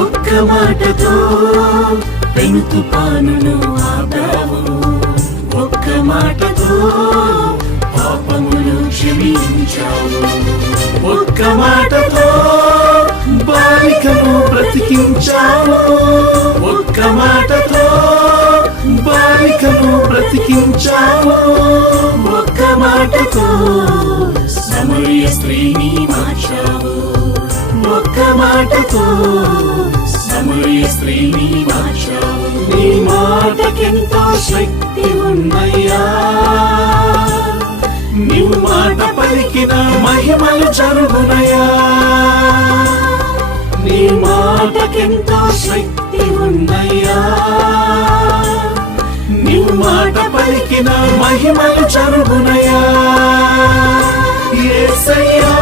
ఒక్క మాటతో పెను తుఫానును ఆపావు. ఒక్క మాటతో పాపమును క్షమించావు. ఒక్క మాటతో బాలికను బ్రతికించావు. ఒక్క మాటతో బాలికను బ్రతికించావు. ఒక్క మాటతో సమరయ స్త్రీని మార్చావు. ఒక్క మాటతో సమరయ స్త్రీని మార్చావు. నీ మాటకెంతో శక్తి ఉన్నయ్యా. నీవు మాట పలికిన మహిమలు జరుగునయ్యా. నీ మాటకెంతో శక్తి ఉన్నయ్యా. నీవు మాట పలికిన మహిమలు జరుగునయ్యా. యేసయ్యా